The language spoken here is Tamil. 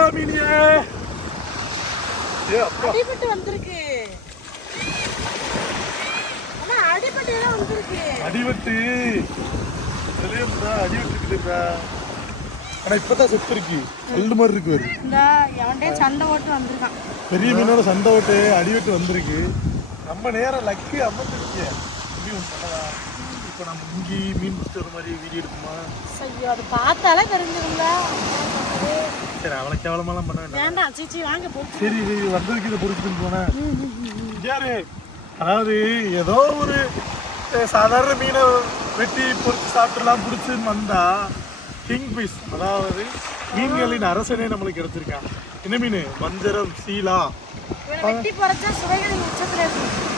சீலா மீனியே அடிபட்டு வந்திருக்கு. அடிபட்டு வந்திருக்கு. அடிபட்டு இருக்குதுடா. ஆனா இப்பதான் செத்து இருக்கு. கல்லு மாதிரி இருக்கு. சண்டை ஓட்டு வந்திருக்கான். பெரிய மீனோட சண்டை ஓட்டு அடிபட்டு வந்திருக்கு. நம்ம நேரம் லக்கு அமர்ந்துருக்கு. இப்போ நம்ம இங்கி மீன் பிடிச்ச மாதிரி வீடியோ எடுக்குமா? ஐயோ அது பார்த்தாலே தெரிஞ்சிருங்க. சரி அவளை கேவலமாலாம் பண்ண வேண்டாம். சீச்சி வாங்க போ. சரி வந்ததுக்கு இதை பொறுத்துட்டு போனேன். யாரு அதாவது ஏதோ ஒரு சாதாரண மீனை வெட்டி பொறுத்து சாப்பிட்டுலாம் பிடிச்சுன்னு வந்தா கிங் பீஸ், அதாவது மீன்களின் அரசனே நம்மளுக்கு கிடைச்சிருக்கான். என்ன மீன்? வஞ்சரம், சீலா. வெட்டி பொறுத்தா சுவைகளின் உச்சத்துல இருக்கு.